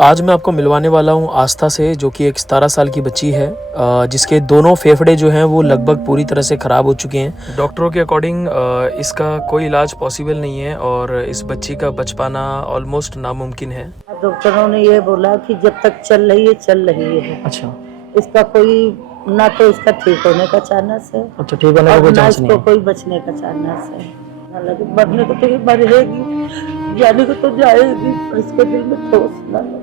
आज मैं आपको मिलवाने वाला हूँ आस्था से, जो कि एक 17 साल की बच्ची है जिसके दोनों फेफड़े जो हैं वो लगभग पूरी तरह से ख़राब हो चुके हैं। डॉक्टरों के अकॉर्डिंग इसका कोई इलाज पॉसिबल नहीं है और इस बच्ची का बच पाना ऑलमोस्ट नामुमकिन है। डॉक्टरों ने ये बोला कि जब तक चल रही है। अच्छा, इसका कोई ना तो इसका ठीक होने का चांस है। अच्छा, ठीक होने का कोई चांस नहीं है। कोई बचने का चांस है। हालांकि मरने को तो ये मरेगी, जाने को तो जाएगी, पर इसके दिल में ठोस ना लगे।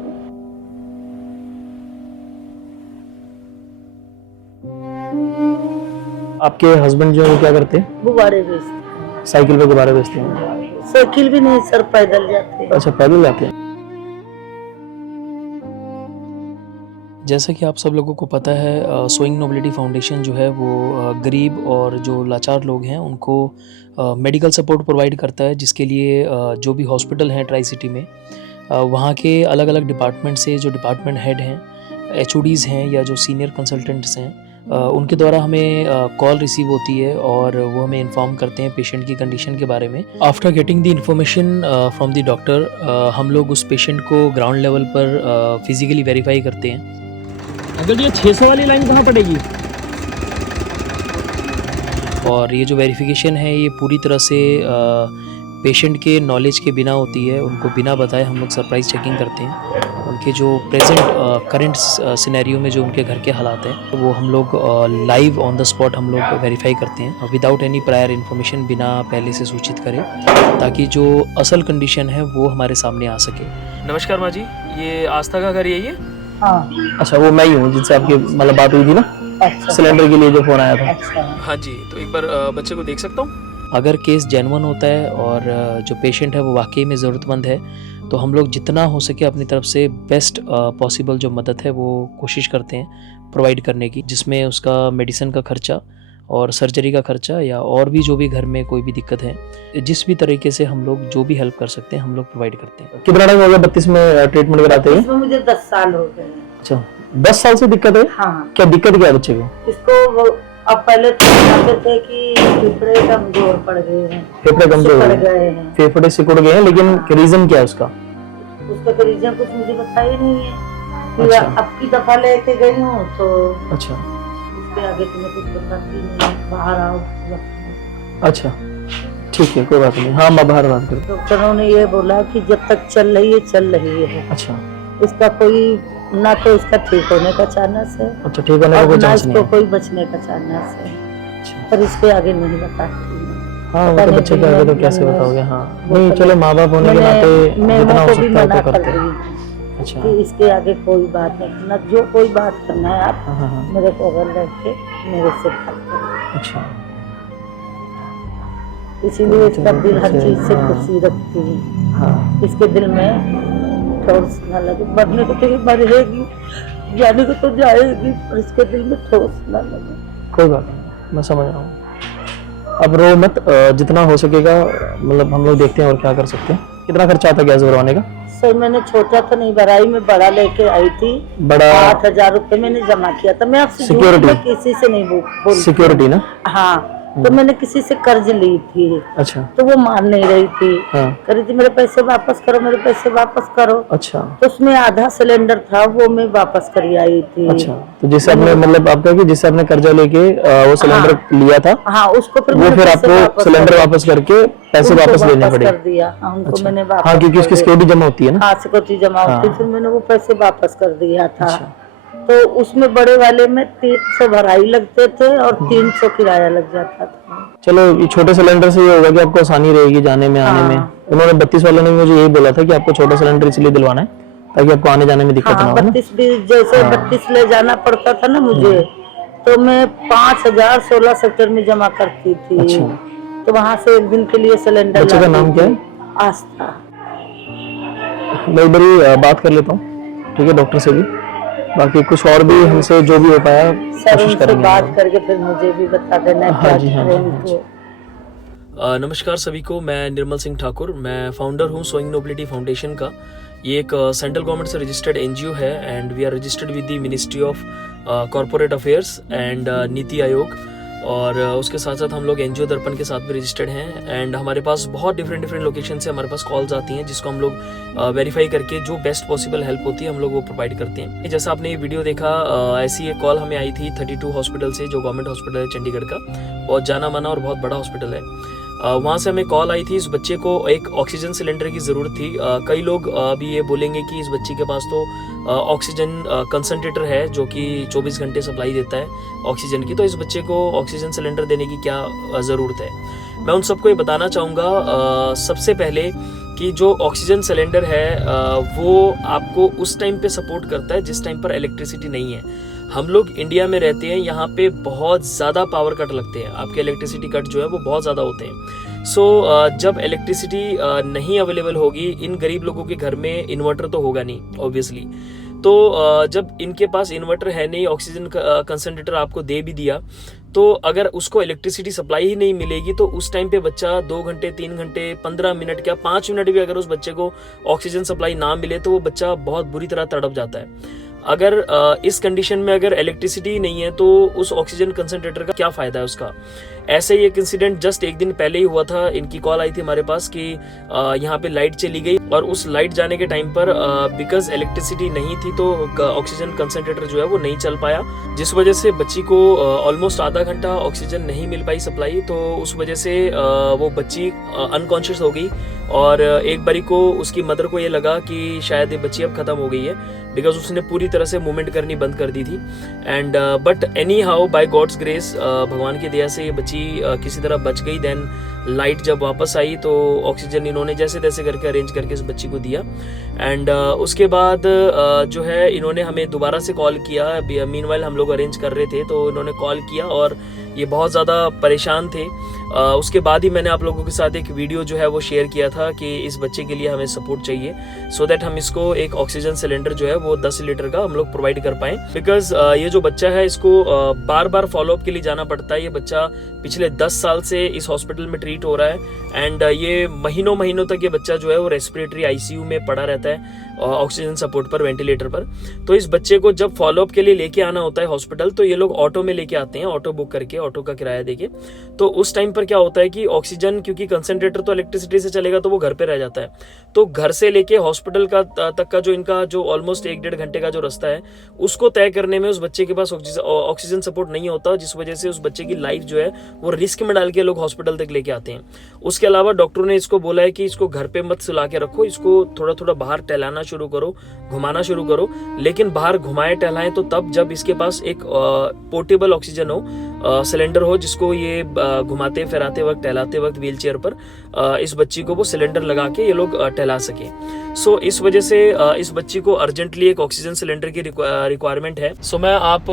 आपके हस्बैंड जो है वो क्या करते हैं? गुब्बारे बेचते हैं। साइकिल पे गुब्बारे बेचते हैं? साइकिल भी नहीं सर, पैदल जाते हैं। अच्छा, पैदल जाते हैं। जैसा कि आप सब लोगों को पता है, सोइंग नोबिलिटी फाउंडेशन जो है वो गरीब और जो लाचार लोग हैं उनको मेडिकल सपोर्ट प्रोवाइड करता है, जिसके लिए जो भी हॉस्पिटल हैं ट्राई सिटी में, वहाँ के अलग अलग डिपार्टमेंट से जो डिपार्टमेंट हेड हैं, HODs हैं या जो सीनियर कंसल्टेंट्स हैं, उनके द्वारा हमें कॉल रिसीव होती है और वो हमें इन्फॉर्म करते हैं पेशेंट की कंडीशन के बारे में। After getting the information from the doctor, हम लोग उस पेशेंट को ग्राउंड लेवल पर फिजिकली वेरीफाई करते हैं। अगर ये 600 वाली लाइन कहाँ पड़ेगी? और ये जो वेरिफिकेशन है ये पूरी तरह से पेशेंट के नॉलेज के बिना होती है। उनको बिना बताए हम लोग सरप्राइज चेकिंग करते हैं। उनके जो प्रेजेंट करंट सिनेरियो में जो उनके घर के हालात हैं वो हम लोग लाइव ऑन द स्पॉट हम लोग वेरीफाई करते हैं विदाउट एनी प्रायर इन्फॉर्मेशन, बिना पहले से सूचित करें, ताकि जो असल कंडीशन है वो हमारे सामने आ सके। नमस्कार माँ जी, ये आस्था का घर यही है? हाँ। अच्छा, वो मैं ही हूँ जिनसे आपकी मतलब बात हुई थी ना। अच्छा। सिलेंडर के लिए जो फोन आया था। अच्छा। हाँ जी, तो एक बार बच्चे को देख सकता हूँ? अगर केस जेन्युइन होता है और जो पेशेंट है वो वाकई में ज़रूरतमंद है, तो हम लोग जितना हो सके अपनी तरफ से बेस्ट पॉसिबल जो मदद है वो कोशिश करते हैं प्रोवाइड करने की, जिसमें उसका मेडिसिन का खर्चा और सर्जरी का खर्चा या और भी जो भी घर में कोई भी दिक्कत है, जिस भी तरीके से हम लोग जो भी हेल्प कर सकते हैं हम लोग प्रोवाइड करते हैं। कितना टाइम हो गया 32 में ट्रीटमेंट कराते हैं? इसमें मुझे 10 साल हो गए। अच्छा, 10 साल से दिक्कत है? हाँ। क्या दिक्कत क्या है बच्चे को? इसको अब पहले तो कहते थे कि फेफड़े कमजोर पड़ गए हैं। फेफड़े कमजोर पड़ गए हैं, फेफड़े सिकुड़ गए हैं, लेकिन रीजन क्या है उसका? उसका रीजन कुछ मुझे पता ही नहीं है। अच्छा। अब की दफा लेके गई हूँ तो अच्छा, इसके आगे तुम्हें कुछ बताती नहीं, बाहर आओ। अच्छा, ठीक है, कोई बात नहीं। हाँ, मैं बाहर बात करता हूँ। डॉक्टरों ने ये बोला कि जब तक चल रही है। अच्छा, इसका कोई ना तो इसका ठीक होने का चांस है। अच्छा, ठीक होने का कोई चांस नहीं है। कोई बचने का चांस है। अच्छा, पर इसके आगे नहीं बताती। हाँ, वो तो बच्चे के आगे तो कैसे बताओगे? हाँ, नहीं, चलो, माँ बाप होने के नाते जितना हो सकता है तो करते हैं। अच्छा, कि इसके आगे कोई बात नहीं करना, जो कोई बात करना है आप हाँ, मेरे को अगर रखे मेरे से बात करो। अच्छा, इसीलिए इसका दिल हर चीज से हाँ। खुशी रखती है। हाँ, इसके दिल में ठोस ना लगे। मरने को तो ये मरेगी, जाने को तो जाएगी, पर इसके दिल में ठोस ना लगे। कोई बात नहीं, मैं समझ रहा हूँ। अब रो मत, जितना हो सकेगा मतलब हम लोग देखते हैं और क्या कर सकते हैं। कितना खर्चा आता है गैस भरवाने का? सर मैंने छोटा तो नहीं भराई, मैं बड़ा लेके आई थी। बड़ा 8,000 रुपए मैंने जमा किया था। मैं आपसे सिक्योरिटी, किसी से नहीं बोल सिक्योरिटी ना? हाँ, तो मैंने किसी से कर्ज ली थी। अच्छा, तो वो मान नहीं रही थी। हाँ, कह रही थी मेरे पैसे वापस करो, मेरे पैसे वापस करो। अच्छा, तो उसमें आधा सिलेंडर था, वो मैं वापस कर आई थी। अच्छा, तो जिससे आपने मतलब आपका कि जिससे आपने कर्जा लेके वो सिलेंडर लिया था, हाँ, उसको फिर आपको सिलेंडर वापस करके पैसे वापस लेने पड़े? कर दिया। हाँ, उनको मैंने वापस। हाँ, क्योंकि उसकी सिक्योरिटी जमा होती है ना। हाँ, सिक्योरिटी जमा होती। फिर मैंने वो पैसे वापस कर दिया था। अच्छा। तो उसमें बड़े वाले में 300 भराई लगते थे और 300 किराया लग जाता था। चलो, ये छोटे सिलेंडर से ये होगा कि आपको आसानी रहेगी जाने में आने में। उन्होंने 32 वालों ने मुझे यही बोला था कि आपको छोटा सिलेंडर इसलिए दिलवाना है ताकि आपको आने जाने में दिक्कत ना हो। 32 भी जैसे 32 ले जाना पड़ता था ना मुझे, तो मैं 5,000 16 सेक्टर में जमा करती थी। अच्छा। तो वहाँ से एक दिन के लिए सिलेंडर। बच्चे का नाम क्या है? आस्था। मैं एक बारी बात कर लेता हूँ, ठीक है, डॉक्टर से भी। बाकी कुछ और भी हमसे जो भी हो पाया कोशिश करेंगे। बात करके फिर मुझे भी बता देना। हाँ जी, हाँ जी। नमस्कार सभी को, मैं निर्मल सिंह ठाकुर, मैं फाउंडर हूँ सोइंग नोबिलिटी फाउंडेशन का। ये एक सेंट्रल गवर्नमेंट से रजिस्टर्ड NGO है and we are registered with the ministry of corporate affairs and NITI Aayog. और उसके साथ साथ हम लोग एनजीओ दर्पण के साथ भी रजिस्टर्ड हैं। एंड हमारे पास बहुत डिफरेंट लोकेशन से हमारे पास कॉल्स आती हैं, जिसको हम लोग वेरीफाई करके जो बेस्ट पॉसिबल हेल्प होती है हम लोग वो प्रोवाइड करते हैं। जैसा आपने ये वीडियो देखा, ऐसी एक कॉल हमें आई थी 32 हॉस्पिटल से, जो गवर्नमेंट हॉस्पिटल है चंडीगढ़ का, बहुत जाना माना और बहुत बड़ा हॉस्पिटल है। वहाँ से हमें कॉल आई थी, इस बच्चे को एक ऑक्सीजन सिलेंडर की ज़रूरत थी। कई लोग अभी ये बोलेंगे कि इस बच्चे के पास तो ऑक्सीजन कंसंट्रेटर है जो कि 24 घंटे सप्लाई देता है ऑक्सीजन की, तो इस बच्चे को ऑक्सीजन सिलेंडर देने की क्या ज़रूरत है। मैं उन सबको ये बताना चाहूँगा सबसे पहले कि जो ऑक्सीजन सिलेंडर है वो आपको उस टाइम पे सपोर्ट करता है जिस टाइम पर इलेक्ट्रिसिटी नहीं है। हम लोग इंडिया में रहते हैं, यहाँ पे बहुत ज़्यादा पावर कट लगते हैं, आपके इलेक्ट्रिसिटी कट जो है वो बहुत ज़्यादा होते हैं। सो जब इलेक्ट्रिसिटी नहीं अवेलेबल होगी, इन गरीब लोगों के घर में इन्वर्टर तो होगा नहीं ऑब्वियसली, तो जब इनके पास इन्वर्टर है नहीं, ऑक्सीजन कंसंट्रेटर आपको दे भी दिया, तो अगर उसको इलेक्ट्रिसिटी सप्लाई ही नहीं मिलेगी तो उस टाइम पे बच्चा 2 घंटे 3 घंटे 15 मिनट क्या 5 मिनट भी अगर उस बच्चे को ऑक्सीजन सप्लाई ना मिले तो वो बच्चा बहुत बुरी तरह तड़प जाता है। अगर इस कंडीशन में अगर इलेक्ट्रिसिटी नहीं है तो उस ऑक्सीजन कंसंट्रेटर का क्या फ़ायदा है उसका। ऐसे ही एक इंसिडेंट जस्ट एक दिन पहले ही हुआ था। इनकी कॉल आई थी हमारे पास कि यहाँ पे लाइट चली गई, और उस लाइट जाने के टाइम पर बिकॉज इलेक्ट्रिसिटी नहीं थी तो ऑक्सीजन कंसंट्रेटर जो है वो नहीं चल पाया, जिस वजह से बच्ची को ऑलमोस्ट आधा घंटा ऑक्सीजन नहीं मिल पाई सप्लाई। तो उस वजह से वो बच्ची अनकॉन्शियस हो गई, और एक बारी को उसकी मदर को ये लगा कि शायद ये बच्ची अब ख़त्म हो गई है, बिकॉज उसने पूरी तरह से मूवमेंट करनी बंद कर दी थी। And but anyhow by God's grace, भगवान की दया से ये बच्ची किसी तरह बच गई। देन लाइट जब वापस आई तो ऑक्सीजन इन्होंने जैसे तैसे करके अरेंज करके इस बच्ची को दिया। एंड उसके बाद जो है इन्होंने हमें दोबारा से कॉल किया। मीनवाइल हम लोग अरेंज कर रहे थे तो इन्होंने कॉल किया और ये बहुत ज़्यादा परेशान थे। उसके बाद ही मैंने आप लोगों के साथ एक वीडियो जो है वो शेयर किया था कि इस बच्चे के लिए हमें सपोर्ट चाहिए, सो दैट हम इसको एक ऑक्सीजन सिलेंडर जो है वो 10 लीटर का हम लोग प्रोवाइड कर पाएँ। बिकॉज ये जो बच्चा है इसको बार बार फॉलोअप के लिए जाना पड़ता है। ये बच्चा पिछले 10 साल से इस हॉस्पिटल में ट्रीट हो रहा है, एंड ये महीनों तक ये बच्चा जो है वो रेस्पिरेटरी आईसीयू में पड़ा रहता है ऑक्सीजन सपोर्ट पर, वेंटिलेटर पर। तो इस बच्चे को जब फॉलोअप के लिए लेके आना होता है हॉस्पिटल, तो ये लोग ऑटो में लेके आते हैं, ऑटो बुक करके, ऑटो का किराया देके। तो उस टाइम पर क्या होता है कि ऑक्सीजन, क्योंकि कंसंट्रेटर तो इलेक्ट्रिसिटी से चलेगा तो वो घर पे रह जाता है, तो घर से लेके हॉस्पिटल का तक का जो इनका जो ऑलमोस्ट 1-1.5 घंटे का जो रास्ता है उसको तय करने में उस बच्चे के पास ऑक्सीजन सपोर्ट नहीं होता, जिस वजह से उस बच्चे की लाइफ जो है वो रिस्क में डाल के लोग हॉस्पिटल तक लेके आते हैं। उसके अलावा डॉक्टरों ने इसको बोला है कि इसको घर पे मत सुला के रखो, इसको थोड़ा थोड़ा बाहर टहलाना शुरू करो, घुमाना शुरू करो। लेकिन बाहर घुमाए टहलाएं तो तब जब इसके पास एक पोर्टेबल ऑक्सीजन हो, सिलेंडर हो, जिसको ये घुमाते फिराते वक्त, टहलाते वक्त व्हील चेयर पर इस बच्ची को वो सिलेंडर लगा के ये लोग टहला सके। सो इस वजह से इस बच्ची को अर्जेंटली एक ऑक्सीजन सिलेंडर की रिक्वायरमेंट है। सो मैं आप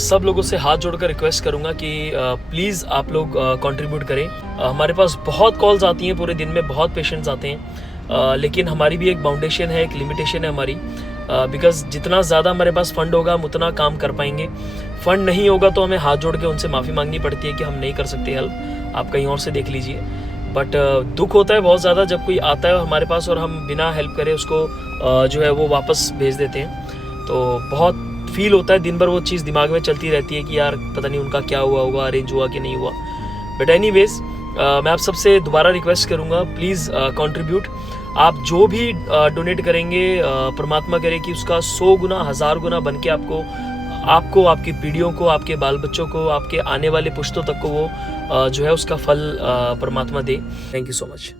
सब लोगों से हाथ जोड़कर रिक्वेस्ट करूंगा कि प्लीज़ आप लोग कंट्रीब्यूट करें। हमारे पास बहुत कॉल्स आती हैं पूरे दिन में, बहुत पेशेंट्स आते हैं, लेकिन हमारी भी एक बाउंडेशन है, एक लिमिटेशन है हमारी। बिकॉज जितना ज़्यादा हमारे पास फंड होगा हम उतना काम कर पाएंगे। फंड नहीं होगा तो हमें हाथ जोड़ के उनसे माफ़ी मांगनी पड़ती है कि हम नहीं कर सकते हेल्प, आप कहीं और से देख लीजिए। बट दुख होता है बहुत ज़्यादा जब कोई आता है हमारे पास और हम बिना हेल्प करे उसको जो है वो वापस भेज देते हैं। तो बहुत फील होता है, दिन भर वो चीज़ दिमाग में चलती रहती है कि यार पता नहीं उनका क्या हुआ होगा, अरेंज हुआ कि नहीं हुआ। बट एनीवेज मैं आप सबसे दोबारा रिक्वेस्ट करूँगा, प्लीज़ कंट्रीब्यूट। आप जो भी डोनेट करेंगे, परमात्मा करे कि उसका 100 गुना 1000 गुना बन के आपको, आपकी पीढ़ियों को, आपके बाल बच्चों को, आपके आने वाले पुश्तों तक को वो जो है उसका फल परमात्मा दे। Thank you so much.